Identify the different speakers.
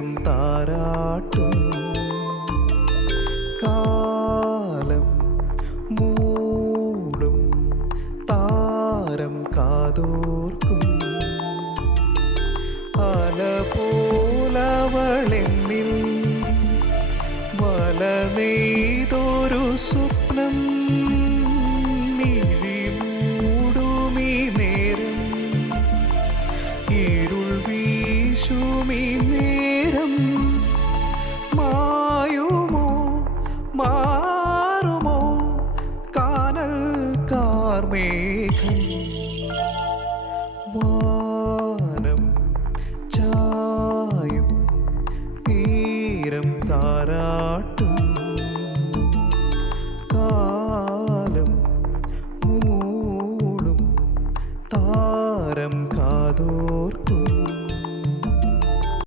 Speaker 1: കാലം താരാട്ടും. കാലം മൂടും. താരം കാതോർക്കും. അല പോലവളെന്നിൽ മല നെയ്തൊരു സ്വപ്നം നേരം. ഇരുൾ വീശുമീ കാർമേഘം വാനം ചായും തീരം താരാട്ടും കാലം മൂടും താരം കാതോർക്കും